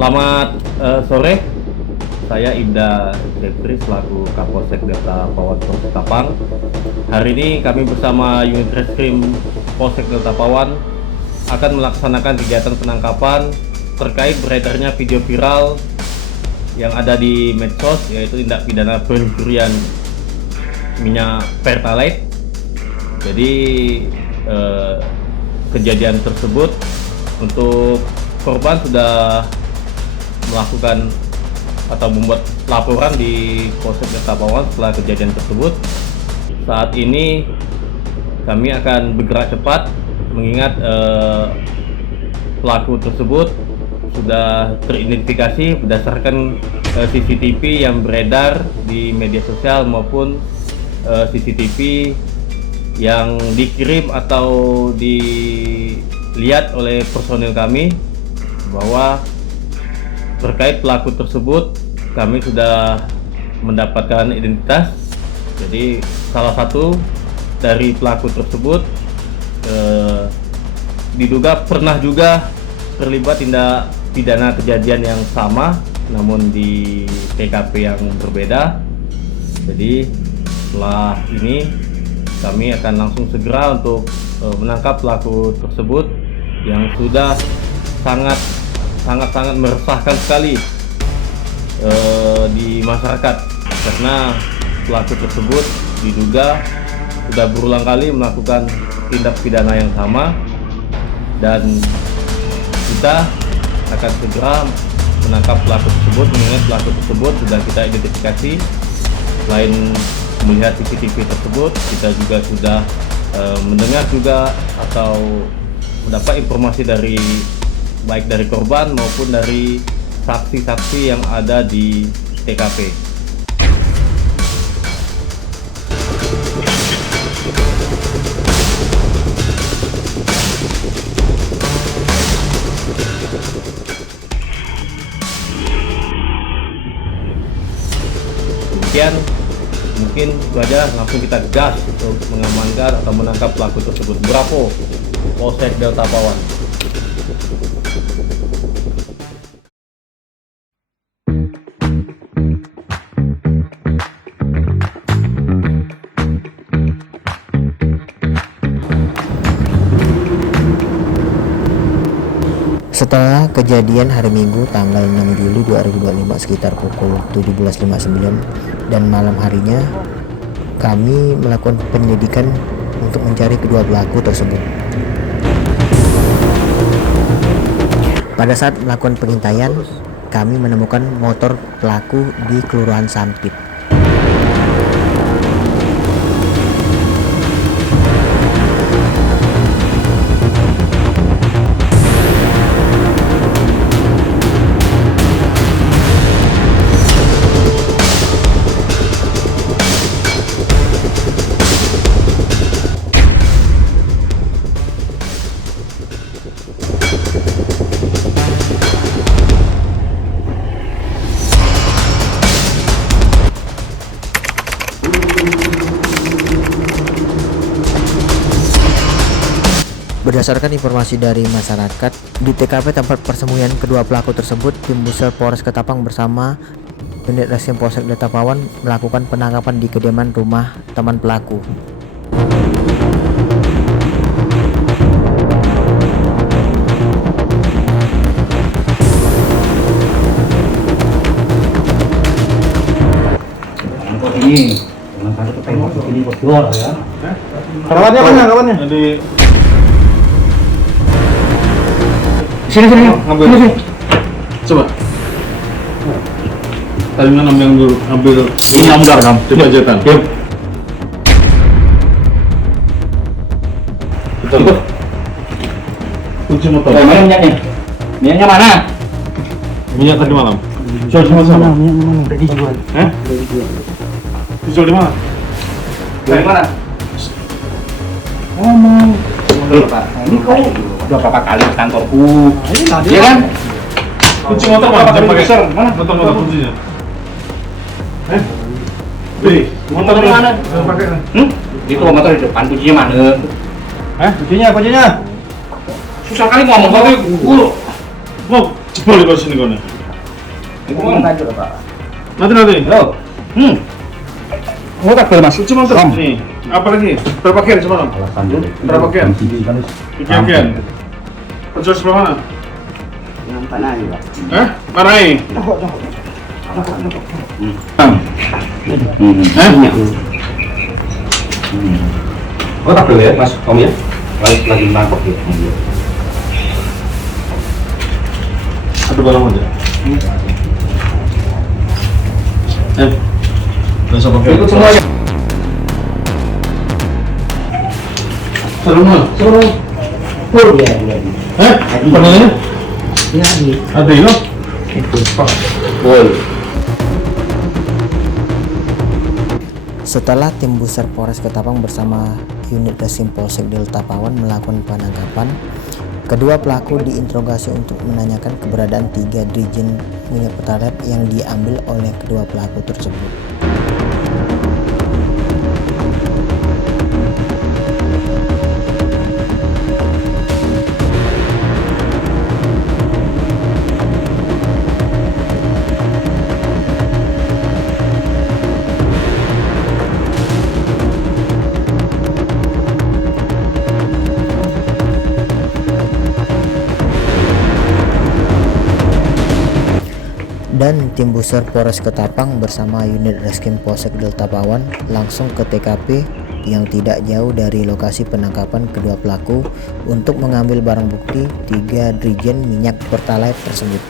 Selamat sore, saya Ibda Jeffrey selaku Kapolsek Delta Pawan Polsek Tapang. Hari ini kami bersama unit reskrim Polsek Delta Pawan akan melaksanakan kegiatan penangkapan terkait beredarnya video viral yang ada di medsos, yaitu tindak pidana pencurian minyak Pertalite. Jadi kejadian tersebut untuk korban sudah melakukan atau membuat laporan di Polsek Delta Pawan setelah kejadian tersebut. Saat ini kami akan bergerak cepat mengingat pelaku tersebut sudah teridentifikasi berdasarkan CCTV yang beredar di media sosial maupun CCTV yang dikirim atau dilihat oleh personil kami, bahwa terkait pelaku tersebut kami sudah mendapatkan identitas. Jadi salah satu dari pelaku tersebut diduga pernah juga terlibat tindak pidana kejadian yang sama namun di TKP yang berbeda. Jadi setelah ini kami akan langsung segera untuk menangkap pelaku tersebut yang sudah sangat meresahkan sekali di masyarakat, karena pelaku tersebut diduga sudah berulang kali melakukan tindak pidana yang sama, dan kita akan segera menangkap pelaku tersebut mengingat pelaku tersebut sudah kita identifikasi. Selain melihat CCTV tersebut, kita juga sudah mendengar juga atau mendapat informasi baik dari korban maupun dari saksi-saksi yang ada di TKP. Demikian, mungkin itu aja, langsung kita gas untuk mengamankan atau menangkap pelaku tersebut. Bravo, Polsek Delta Pawan. Setelah kejadian hari Minggu tanggal 6 Juli 2025 sekitar pukul 17.59 dan malam harinya, kami melakukan penyelidikan untuk mencari kedua pelaku tersebut. Pada saat melakukan pengintaian, kami menemukan motor pelaku di Kelurahan Sampit. Berdasarkan informasi dari masyarakat, di TKP tempat persembunyian kedua pelaku tersebut, tim Busel Polres Ketapang bersama unit reskrim Polsek Delta Pawan melakukan penangkapan di kediaman rumah teman pelaku. Ini dengan kali kita masuk ini bocor ya. Kawannya mana kawannya? Jadi Sini ngambil. sini. Coba. Tadi kan ambil ini amdar kan, coba jetan. Yuk. Betul. Kunci motor. Mana minyaknya? Minyaknya mana? Minyak tadi malam. Jual di mana? Minyaknya mana? Udah dijual. Udah dijual di mana? Dari mana? Ngomong. Pak. Ini kau udah berapa kali ke kantorku? Iya kan? Kunci motor mana? Jangan pakai. Mana? Motor kuncinya. Beli. Motor di mana? Pakai. Itu motor di depan, kuncinya mana? Kuncinya. Susah kali ngomong, tapi Mau Boleh kau sini kau nih. Itu mau lanjut apa? Nanti. Halo. Oh, tak boleh masuk. Cuma terus nih. Apa lagi? Berapa kian semalam? Alasan dulu. Berapa kian? Sini kan. 3 kian. Penjual sebelah mana? Nampak nanya, Pak. Marai. Oh, tak boleh ya, Mas Om ya? Lagi nangkep ya. Satu balong aja. Nggak usah pakai. Ikut semuanya. Salam. Iya. Pandangannya? Iya, iya. Ada ini? Setelah tim Buser Polres Ketapang bersama unit Reskrim Polsek Delta Pawan melakukan penangkapan, kedua pelaku diinterogasi untuk menanyakan keberadaan 3 drijen minyak pertalite yang diambil oleh kedua pelaku tersebut. Dan tim Buser Polres Ketapang bersama unit Reskrim Polsek Delta Pawan langsung ke TKP yang tidak jauh dari lokasi penangkapan kedua pelaku untuk mengambil barang bukti 3 drijen minyak pertalite tersebut.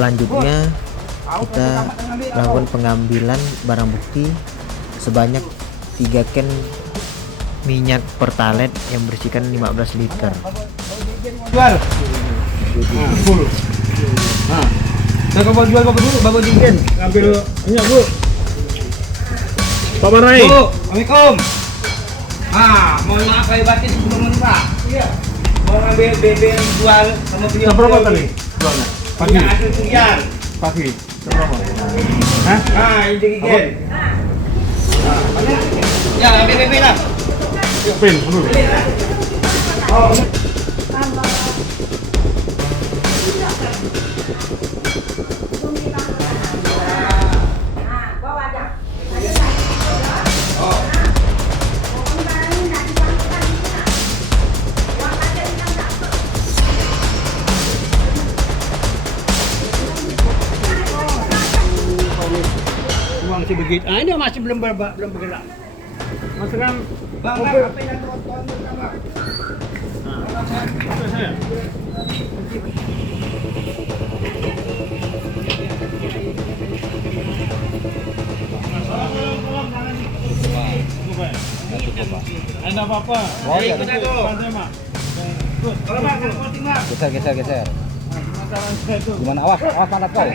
Selanjutnya kita melakukan pengambilan barang bukti sebanyak 3 can minyak pertalite yang berisikan 15 liter. Jual. Nah, kau jual kau dulu, bawa dingin. Ambil minyak bu. Pak Marai. Bu, Assalamualaikum. Mohon maaf saya batin sebelum ini, Pak. Iya. Mau ngambil BBM jual sama beliau. Seberapa kali jualnya? Pagi. Punya hasil kuliah. Pagi. Seberapa? Ini dingin. Ya, ambil BB lah. Pin, dulu. Uang masih begitu. Ini masih belum bergerak. Masukkan. Bang, apa yang tonton Bang? Ada apa-apa? Ikut aku. Kalau Bang, kalau mau tinggal. Geser. Gimana? Awas anak kau.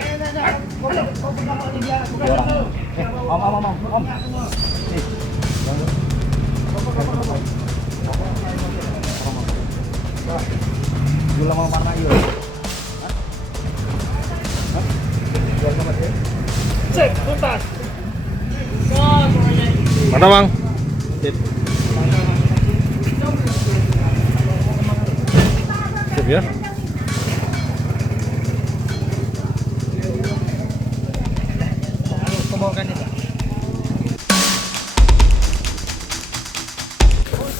Om. Gula mau warna yuk. Mana bang? Sip ya.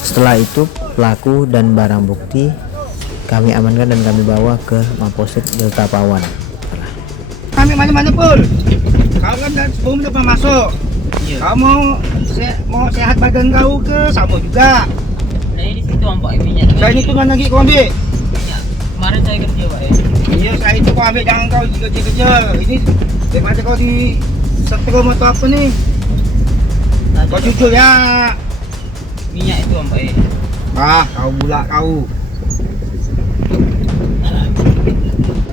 Setelah itu pelaku dan barang bukti kami amankan dan kami bawa ke Mapolsek Delta Pawan. Kami mana-mana pun. Kau kan dan sebelum udah pernah masuk. Kau mau sehat badan kau ke sama juga. Saya di situ Pak minyak. Saya ini tuh lagi kau ambil. Ya, kemarin saya kerja Pak ya. Iya, saya itu kau ambil, jangan kau kerja. Ini daripada kau di setrum atau apa nih. Kau jujur ya. Minyak itu Pak ya. Kau bulak kau.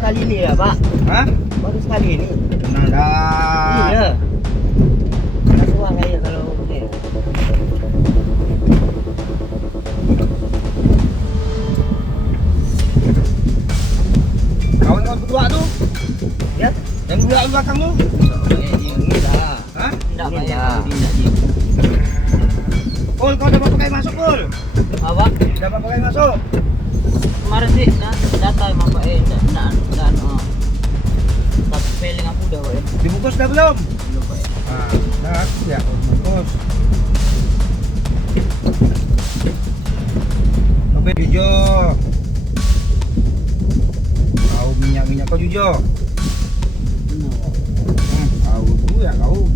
Kali ini ya Pak. Hah? Baru sekali ini. Nah, dah. Iya. Kasih uang aja kalau oke. Kawan-kawan berdua tuh. Ya. Yang bulak belakang tuh. Ini dah. Hah? Enggak Pak Ini ya. dah. Pul, kau dapat pakai masuk, Pul. Apa? Dapat pakai masuk. Kemarin sih data emang Pak ya. Enggak. Tapi spelling aku udah Pak ya. Dibungkus dah belum? Belum Pak ya. Nah, ya, bungkus. Oke, jujur. Kau minyak kau jujur. Kau tuh ya kau.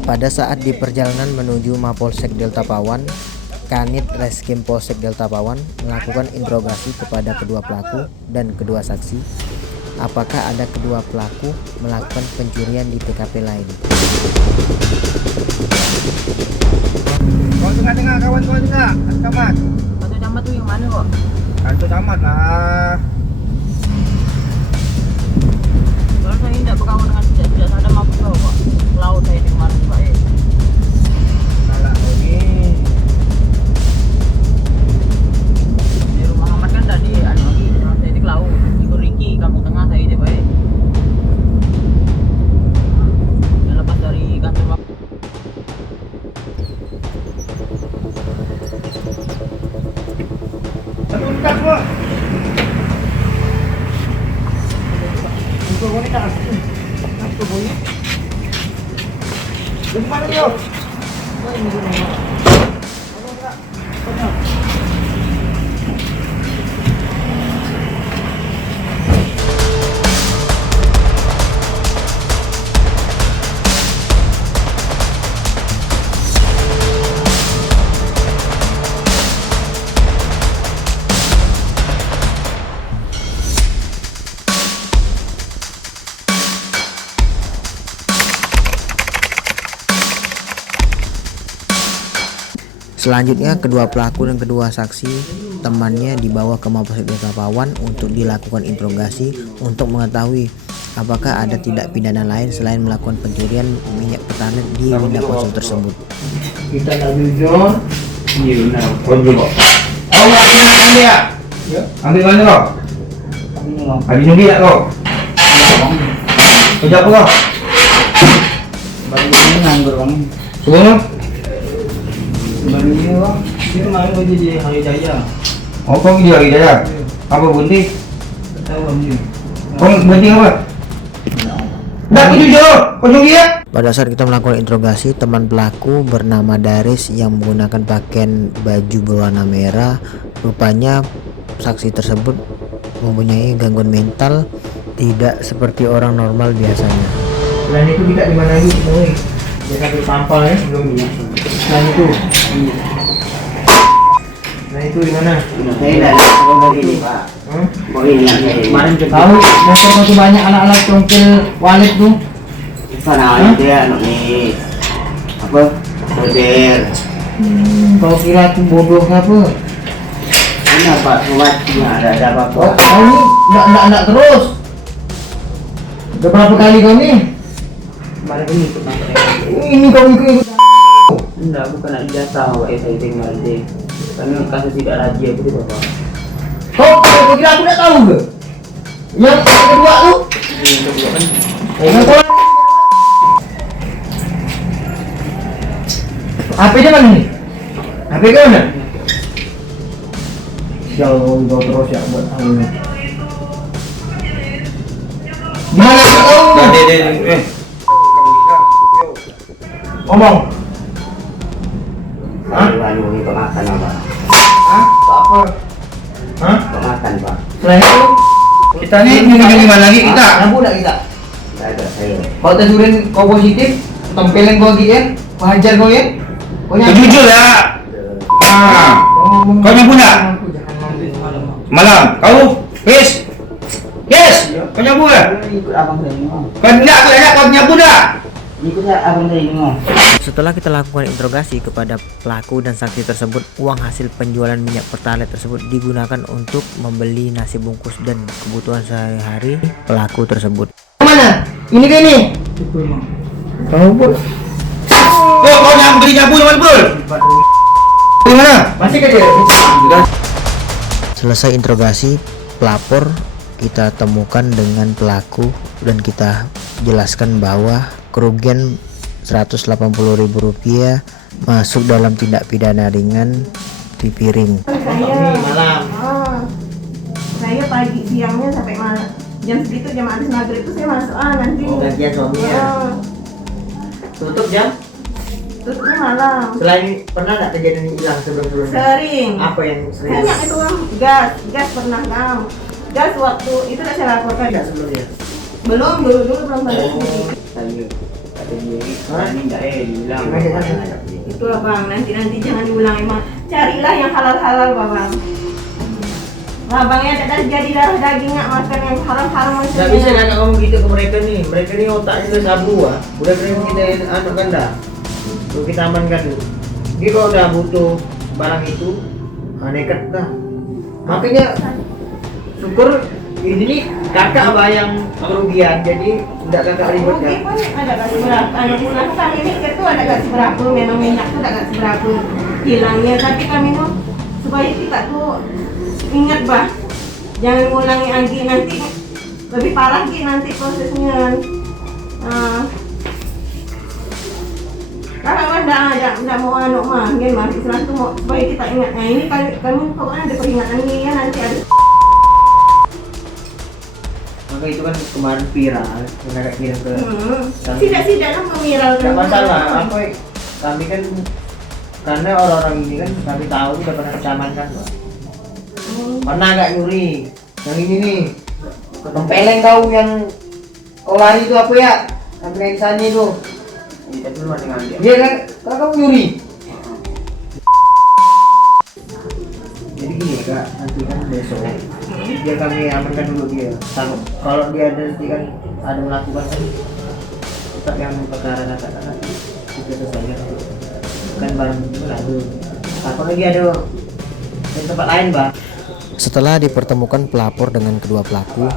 Pada saat di perjalanan menuju Mapolsek Delta Pawan, Kanit Reskrim Polsek Delta Pawan melakukan interogasi kepada kedua pelaku dan kedua saksi. Apakah ada kedua pelaku melakukan pencurian di TKP lain? Kau tengah-tengah, kawan kau tengah. Camat. Batu camat tuh yang mana kok? Kantor camat lah. Kalau saya tidak berkawan dengan tidak ada mampu kau Pak. Laut saya di kemarin Pak ya. Salah kau ni. Di rumah Ahmad kan tadi anu lagi. Saya di laut. Ikut Riki kampung tengah saya itu Pak ya. Dan lepas dari kantor Pak. Satu dekat semua. Untuk wanita. Untuk bunyi. Dari mana dia? Selanjutnya kedua pelaku dan kedua saksi temannya dibawa ke Mapolsek Delta Pawan untuk dilakukan interogasi untuk mengetahui apakah ada tindak pidana lain selain melakukan pencurian minyak pertamina di Winda Ponsel tersebut. Kita tak jujur. Iya benar. Kau dulu kok. Kau nak ambil ya? Ya. Ambil mana kau? Ini loh. Habis nyugi tak kau? Kerja apa kau? Baru ini nganggur bang. Semua? Baru ini bang. Dia kemarin kerja di Hari Jaya. Oh, kau kerja lagi ya? Apa berhenti? Tak tahu bang dia. Kau berhenti apa? Dah, kau jujur. Kau nyugi ya? Pada saat kita melakukan interogasi, teman pelaku bernama Daris yang menggunakan pakaian baju berwarna merah. Rupanya saksi tersebut mempunyai gangguan mental, tidak seperti orang normal biasanya. Selain itu kita di mana lagi temui? Dia sampai sampah ya sebelum minyak. Selain itu. Selain itu di mana? Saya dah kalau begini Pak. Begini yang saya. Kemarin Tahu motor masih banyak anak-anak congkel wallet tuh. Sana dia anak ni apa? Model. Kau kira aku bodoh apa? Kenapa buatnya ada apa-apa? Oh, kau ni nak terus. Udah berapa kali kau ni? Kemarin ini ikut nangkep. Ini kau ikut. Enggak, bukan nak jatah awak saya tinggal di. Karena kasus tidak lagi aku tu Bapak. Kau kira aku tak tahu ke? Yang kedua tu? Ini kedua kan Yang kau HP-nya mana nih? HP kau mana? Sial, kau terus ya buat ini. Gimana kau? Ngomong. Hah? Ini pemakan apa? Hah? Apa? Hah? Pemakan pak. Selain itu, kita nih nyuri mana lagi kita? Nampu tak kita? Tidak ada saya. Kalau tesurin kau positif, tempelin kau lagi ya, hajar kau ya. Jujur ya. Kau nyapu tak? Malam. Kau? Yes. Yes. Kau nyapu ya? Ikut abang dari ngomong. Kau tidak kau nyapu tak? Ikut abang dari ngomong. Setelah kita lakukan interogasi kepada pelaku dan saksi tersebut, uang hasil penjualan minyak pertalite tersebut digunakan untuk membeli nasi bungkus dan kebutuhan sehari-hari pelaku tersebut. Mana? Ini kan ini. Tahu pun. Oh, kau yang beli nyapu yang mana pun? Di mana? Masih kerja. Selesai interogasi pelapor, kita temukan dengan pelaku dan kita jelaskan bahwa kerugian Rp180.000 masuk dalam tindak pidana ringan pipiring. Saya pagi siangnya sampai malam jam segitu, jam habis maghrib itu saya masuk nanti Gantian suaminya. Tutup jam? tutupnya malam. Selain pernah nggak kejadian hilang sebelum-sebelumnya? Sering. Apa yang sering? Banyak itu gas pernah gas waktu itu udah saya laporkan. Tidak sebelumnya. Belum belum pernah sendiri. Tadi kata dia, ini tidak hilang. Itulah bang, nanti jangan diulang emang. Carilah yang halal bang. Abangnya tidak jadi darah dagingnya, makan yang haram Nggak bisa anak ngomong gitu ke mereka nih. Mereka nih otaknya udah sabu udah keren kita anak ganda. Tuh kita amankan dulu. Jadi kalau udah butuh barang itu, nekat dah. Makanya syukur ini nih kakak abah yang kerugian, jadi tidak kakak ribet Rugi kan. pun ada kasih berapa, kami ini itu ada kasih berapa, memang minyak tuh ada kasih berapa hilangnya, tapi kami tuh supaya kita tuh ingat bah, jangan ngulangi lagi, nanti lebih parah lagi nanti prosesnya. Kalau enggak mau anu mah, gimana istilah tuh mau supaya kita ingat. Nah ini kami pokoknya ada peringatan ini ya, nanti ada. Maka itu kan kemarin viral, mereka kirim ke Tidak memiralkan. tidak masalah. Apa kami kan karena orang-orang ini kan kami tahu udah pernah dicamankan, Pak. Pernah nggak nyuri? Yang ini nih, ketempeleng kau yang kau lari itu apa ya? Sampai ke sana itu. Kita duluan dengan dia. Iya kan? Kalau kamu nyuri. Jadi gini kak, nanti kan besok dia kami amankan dulu dia. Sama kalau dia ada nanti kan ada melakukan kan tetap yang perkara katakan kita selesaikan kan barang lalu. Apalagi ada di tempat lain bang. Setelah dipertemukan pelapor dengan kedua pelaku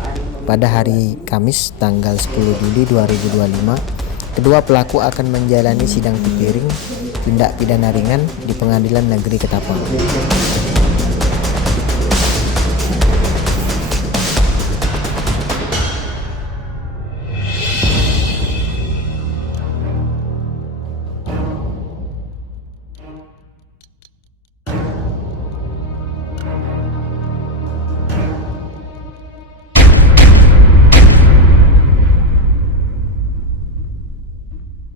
pada hari Kamis tanggal 10 Juli 2025, kedua pelaku akan menjalani sidang pipiring tindak pidana ringan di Pengadilan Negeri Ketapang.